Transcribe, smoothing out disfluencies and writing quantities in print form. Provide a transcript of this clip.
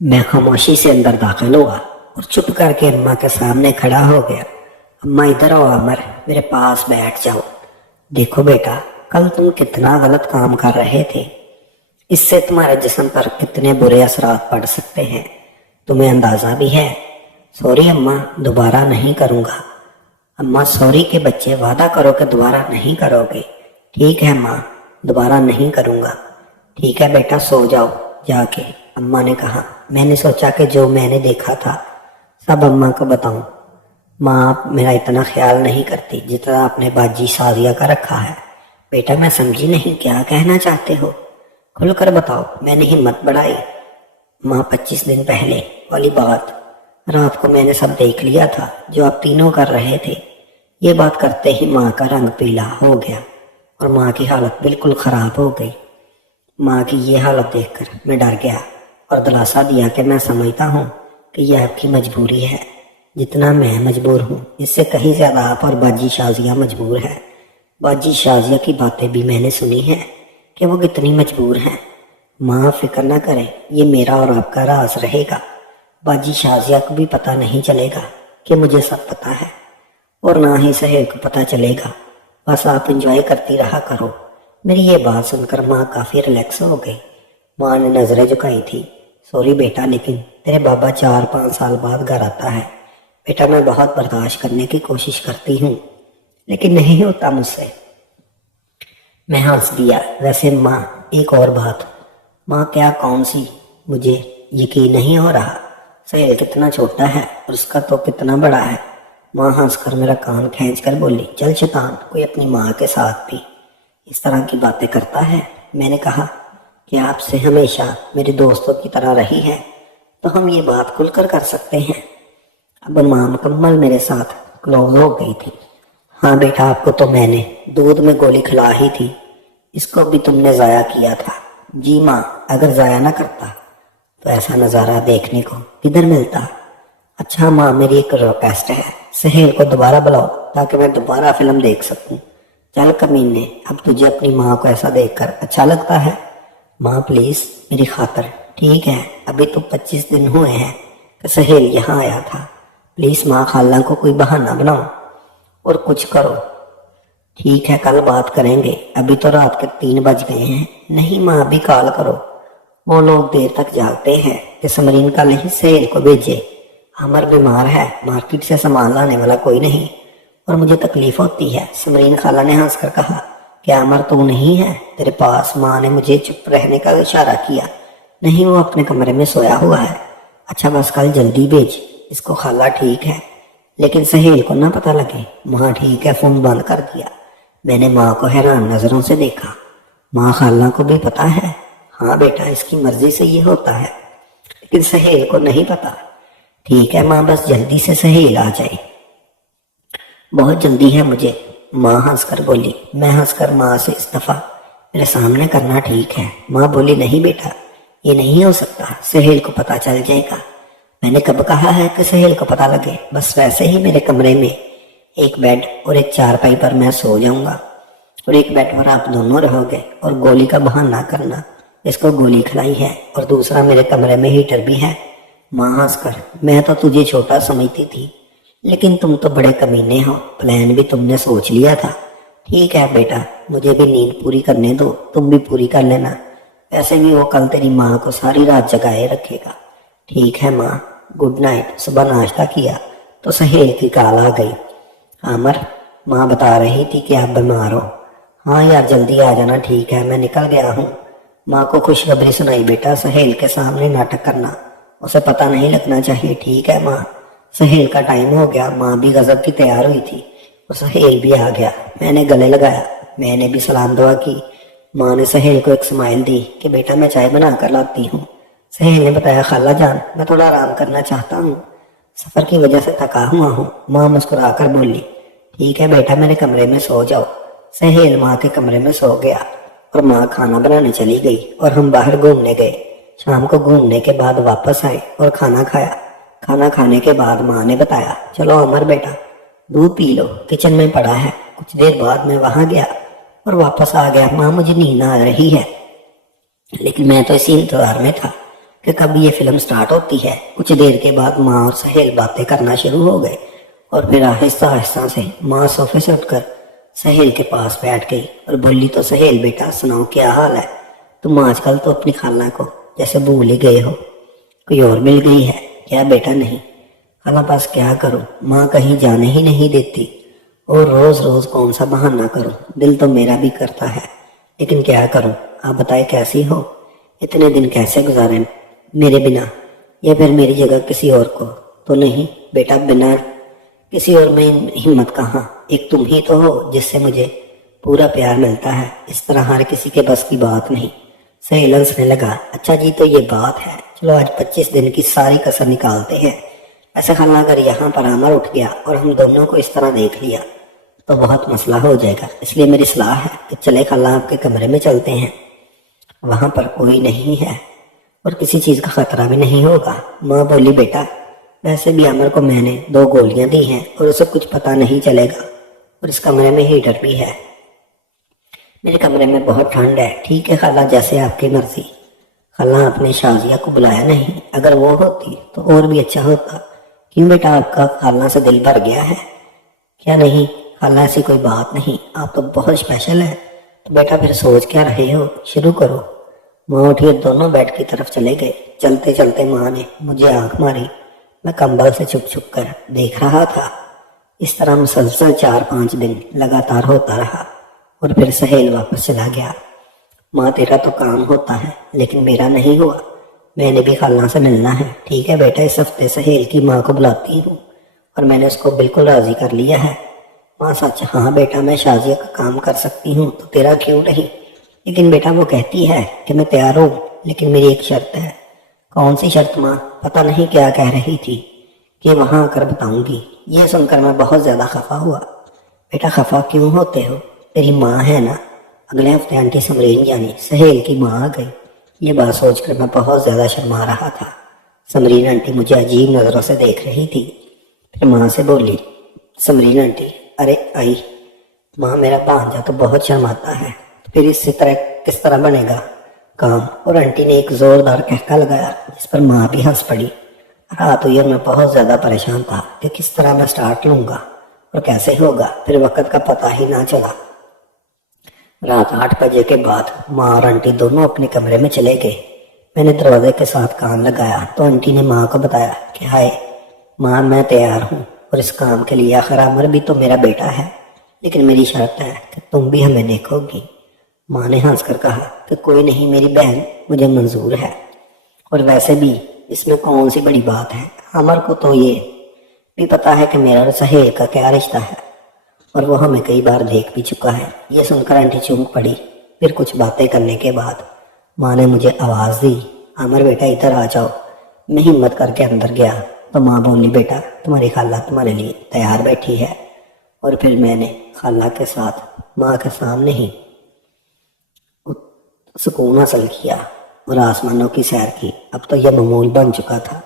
मैं खामोशी से अंदर दाखिल हुआ और चुप करके अम्मा के सामने खड़ा हो गया। अम्मा इधर आओ अमर, मेरे पास बैठ जाओ। देखो बेटा, कल तुम कितना गलत काम कर रहे थे। इससे तुम्हारे जिस्म पर कितने बुरे असरात पड़ सकते हैं, तुम्हें अंदाजा भी है। सॉरी अम्मा, दोबारा नहीं करूँगा। अम्मा सॉरी के बच्चे, वादा करो कि दोबारा नहीं करोगे। ठीक है माँ, दोबारा नहीं करूँगा। ठीक है बेटा, सो जाओ जाके, अम्मा ने कहा। मैंने सोचा कि जो मैंने देखा था सब अम्मा को बताऊं। माँ, आप मेरा इतना ख्याल नहीं करती जितना आपने बाजी सादिया का रखा है। बेटा मैं समझी नहीं, क्या कहना चाहते हो? खुलकर बताओ। मैंने हिम्मत बढ़ाई। माँ, 25 दिन पहले वाली बात, रात को मैंने सब देख लिया था जो आप तीनों कर रहे थे। ये बात करते ही माँ का रंग पीला हो गया और माँ की हालत बिल्कुल खराब हो गई। माँ की ये हालत देखकर मैं डर गया और दिलासा दिया कि मैं समझता हूँ कि यह आपकी मजबूरी है। जितना मैं मजबूर हूँ इससे कहीं ज्यादा आप और बाजी शाजिया मजबूर है। बाजी शाजिया की बातें भी मैंने सुनी है कि वो कितनी मजबूर है। माँ फिक्र न करें, ये मेरा और आपका राज रहेगा। बाजी शाजिया को भी पता नहीं चलेगा कि मुझे सब पता है, और ना ही सहेल को पता चलेगा। बस आप एंजॉय करती रहा करो। मेरी ये बात सुनकर माँ काफी रिलैक्स हो गई। माँ ने नजरें झुकाई थी। सॉरी बेटा, लेकिन तेरे बाबा 4-5 साल बाद घर आता है। बेटा मैं बहुत बर्दाश्त करने की कोशिश करती हूँ, लेकिन नहीं होता मुझसे। मैं हंस दिया। वैसे माँ, एक और बात। माँ, क्या? कौन सी? मुझे यकीन नहीं हो रहा। सहेल कितना छोटा है और उसका तो कितना बड़ा है। माँ हंसकर मेरा कान खींचकर बोली, चल शैतान, कोई अपनी माँ के साथ भी इस तरह की बातें करता है। मैंने कहा कि आपसे हमेशा मेरे दोस्तों की तरह रही है, तो हम ये बात खुलकर कर सकते हैं। अब माँ मुकम्मल मेरे साथ क्लोज हो गई थी। हाँ बेटा, आपको तो मैंने दूध में गोली खिला ही थी, इसको भी तुमने जाया किया था। जी माँ, अगर जाया ना करता तो ऐसा नज़ारा देखने को किधर मिलता। अच्छा माँ, मेरी एक रिक्वेस्ट है, सहेल को दोबारा बुलाओ ताकि मैं दोबारा फिल्म देख सकूं। चल कमीने, अब तुझे अपनी माँ को ऐसा देखकर अच्छा लगता है? माँ प्लीज, मेरी खातर। ठीक है, अभी तो 25 दिन हुए हैं कि सहेल यहाँ आया था। प्लीज माँ, खाला को कोई बहाना बनाओ और कुछ करो। ठीक है, कल बात करेंगे, अभी तो रात के 3 बज गए हैं। नहीं माँ, अभी कॉल करो। वो लोग देर तक जागते हैं कि समरीन कल ही सहेल को भेजे। अमर बीमार है, मार्केट से सामान लाने वाला कोई नहीं और मुझे तकलीफ होती है। समरीन खाला ने हंसकर कहा, क्या अमर तू नहीं है तेरे पास? माँ ने मुझे चुप रहने का इशारा किया। नहीं, वो अपने कमरे में सोया हुआ है। अच्छा बस कल जल्दी भेज इसको। खाला ठीक है, लेकिन सहेल को ना पता लगे। माँ ठीक है, फोन बंद कर दिया। मैंने माँ को हैरान नजरों से देखा। माँ, खाला को भी पता है? हाँ बेटा, इसकी मर्जी से ये होता है, लेकिन सहेल को नहीं पता। ठीक है माँ, बस जल्दी से सहेल आ जाए, बहुत जल्दी है मुझे। माँ हंसकर बोली। मैं हंसकर माँ से, इस दफा मेरे सामने करना ठीक है। माँ बोली, नहीं बेटा, ये नहीं हो सकता, सहेल को पता चल जाएगा। मैंने कब कहा है कि सहेल को पता लगे? बस वैसे ही मेरे कमरे में एक बेड और एक चारपाई पर मैं सो जाऊंगा और एक बेड पर आप दोनों रहोगे, और गोली का बहाना करना, इसको गोली खिलाई है, और दूसरा मेरे कमरे में हीटर भी है। माँ हंसकर, मैं तो तुझे छोटा समझती थी, लेकिन तुम तो बड़े कमीने हो, प्लान भी तुमने सोच लिया था। ठीक है बेटा, मुझे भी नींद पूरी करने दो, तुम भी पूरी कर लेना। ऐसे भी वो कल तेरी माँ को सारी रात जगाए रखेगा। ठीक है माँ, गुड नाइट। सुबह नाश्ता किया तो सहेल की कॉल आ गई। अमर, माँ बता रही थी कि आप बीमार हो। हाँ यार, जल्दी आ जाना। ठीक है, मैं निकल गया हूँ। माँ को खुशखबरी सुनाई। बेटा, सहेल के सामने नाटक करना, उसे पता नहीं लगना चाहिए। ठीक है माँ। सहेल का टाइम हो गया। माँ भी गजब की तैयार हुई थी और सहेल भी आ गया। मैंने गले लगाया, मैंने भी सलाम दुआ की। माँ ने सहेल को एक स्माइल दी कि बेटा मैं चाय बना कर लाती हूँ। सहेल ने बताया, खाला जान, मैं थोड़ा आराम करना चाहता हूँ, सफर की वजह से थका हुआ हूँ। माँ मुस्कुराकर बोली, ठीक है बेटा, मेरे कमरे में सो जाओ। सहेल माँ के कमरे में सो गया और माँ खाना बनाने चली गई और हम बाहर घूमने गए। शाम को घूमने के बाद वापस आए और खाना खाया। खाना खाने के बाद माँ ने बताया, चलो अमर बेटा, दूध पी लो, किचन में पड़ा है। कुछ देर बाद मैं वहां गया और वापस आ गया। माँ, मुझे नींद आ रही है, लेकिन मैं तो इसी इंतजार में था کہ کب یہ فلم سٹارٹ ہوتی ہے۔ کچھ دیر کے بعد ماں اور سہیل باتیں کرنا شروع ہو گئے اور پھر آہستہ آہستہ سے ماں صوفے سے اٹھ کر سہیل کے پاس بیٹھ گئی اور بولی تو سہیل بیٹا سناؤ کیا حال ہے؟ تم آج کل تو اپنی خالہ کو جیسے بھول ہی گئے ہو، کوئی اور مل گئی ہے کیا بیٹا؟ نہیں خالہ بس کیا کروں، ماں کہیں جانے ہی نہیں دیتی اور روز روز کون سا بہانہ کروں، دل تو میرا بھی کرتا ہے لیکن کیا کروں۔ آپ بتائے کیسی ہو؟ اتنے دن کیسے گزارے میرے بنا، یا پھر میری جگہ کسی اور کو تو نہیں؟ بیٹا بنا کسی اور میں ہمت کہاں، ایک تم ہی تو ہو جس سے مجھے پورا پیار ملتا ہے، اس طرح ہر کسی کے بس کی بات نہیں۔ سہیل ہنسنے لگا، اچھا جی تو یہ بات ہے، چلو آج 25 دن کی ساری کسر نکالتے ہیں۔ ایسے خالہ اگر یہاں پر عامر اٹھ گیا اور ہم دونوں کو اس طرح دیکھ لیا تو بہت مسئلہ ہو جائے گا، اس لیے میری صلاح ہے کہ چلے خالہ آپ کے کمرے میں چلتے ہیں، وہاں پر کوئی نہیں ہے اور کسی چیز کا خطرہ بھی نہیں ہوگا۔ ماں بولی بیٹا ویسے بھی عامر کو میں نے 2 گولیاں دی ہیں اور اسے کچھ پتہ نہیں چلے گا، اور اس کمرے میں ہیٹر بھی ہے، میرے کمرے میں بہت ٹھنڈ ہے۔ ٹھیک ہے خالہ جیسے آپ کی مرضی۔ خالہ آپ نے شازیہ کو بلایا نہیں؟ اگر وہ ہوتی تو اور بھی اچھا ہوتا۔ کیوں بیٹا آپ کا خالہ سے دل بھر گیا ہے کیا؟ نہیں خالہ ایسی کوئی بات نہیں، آپ تو بہت اسپیشل ہے۔ تو بیٹا پھر سوچ کیا رہے ہو، شروع کرو۔ ماں اٹھی اور دونوں بیڈ کی طرف چلے گئے۔ چلتے چلتے ماں نے مجھے آنکھ ماری، میں کمبل سے چھپ چھپ کر دیکھ رہا تھا۔ اس طرح مسلسل 4-5 دن لگاتار ہوتا رہا اور پھر سہیل واپس چلا گیا۔ ماں تیرا تو کام ہوتا ہے لیکن میرا نہیں ہوا، میں نے بھی خالہ سے ملنا ہے۔ ٹھیک ہے بیٹا اس ہفتے سہیل کی ماں کو بلاتی ہوں، اور میں نے اس کو بالکل راضی کر لیا ہے۔ ماں سچ؟ ہاں بیٹا میں شازیہ کا کام کر سکتی ہوں تو تیرا کیوں نہیں؟ لیکن بیٹا وہ کہتی ہے کہ میں تیار ہوں لیکن میری ایک شرط ہے۔ کون سی شرط ماں؟ پتہ نہیں کیا کہہ رہی تھی کہ وہاں آ کر بتاؤں گی۔ یہ سن کر میں بہت زیادہ خفا ہوا۔ بیٹا خفا کیوں ہوتے ہو؟ تیری ماں ہے نا، اگلے ہفتے آنٹی سمرین یعنی سہیل کی ماں آ گئی۔ یہ بات سوچ کر میں بہت زیادہ شرما رہا تھا۔ سمرین آنٹی مجھے عجیب نظروں سے دیکھ رہی تھی، پھر ماں سے بولی سمرین آنٹی ارے آئی۔ ماں میرا بھانجا تو بہت شرماتا ہے، پھر اس سے طرح کس طرح بنے گا کام؟ اور آنٹی نے ایک زوردار کہکا لگایا جس پر ماں بھی ہنس پڑی۔ رات ہوئی اور میں بہت زیادہ پریشان تھا کہ کس طرح میں سٹارٹ لوں گا اور کیسے ہوگا، پھر وقت کا پتہ ہی نہ چلا۔ رات 8 بجے کے بعد ماں اور آنٹی دونوں اپنے کمرے میں چلے گئے۔ میں نے دروازے کے ساتھ کان لگایا تو آنٹی نے ماں کو بتایا کہ ہائے ماں میں تیار ہوں اور اس کام کے لیے آخر عامر بھی تو میرا بیٹا ہے، لیکن میری شرط ہے کہ تم بھی ہمیں دیکھو گی۔ ماں نے ہنس کر کہا کہ کوئی نہیں میری بہن، مجھے منظور ہے، اور ویسے بھی اس میں کون سی بڑی بات ہے، عامر کو تو یہ بھی پتا ہے کہ میرا اور سہیل کا کیا رشتہ ہے اور وہ ہمیں کئی بار دیکھ بھی چکا ہے۔ یہ سن کر آنٹی چونک پڑی۔ پھر کچھ باتیں کرنے کے بعد ماں نے مجھے آواز دی عامر بیٹا ادھر آ جاؤ۔ میں ہمت کر کے اندر گیا تو ماں بولی بیٹا تمہاری خالہ تمہارے لیے تیار بیٹھی ہے، اور پھر میں نے خالہ کے ساتھ ماں کے سامنے ہی سکون حاصل کیا اور آسمانوں کی سیر کی۔ اب تو یہ معمول بن چکا تھا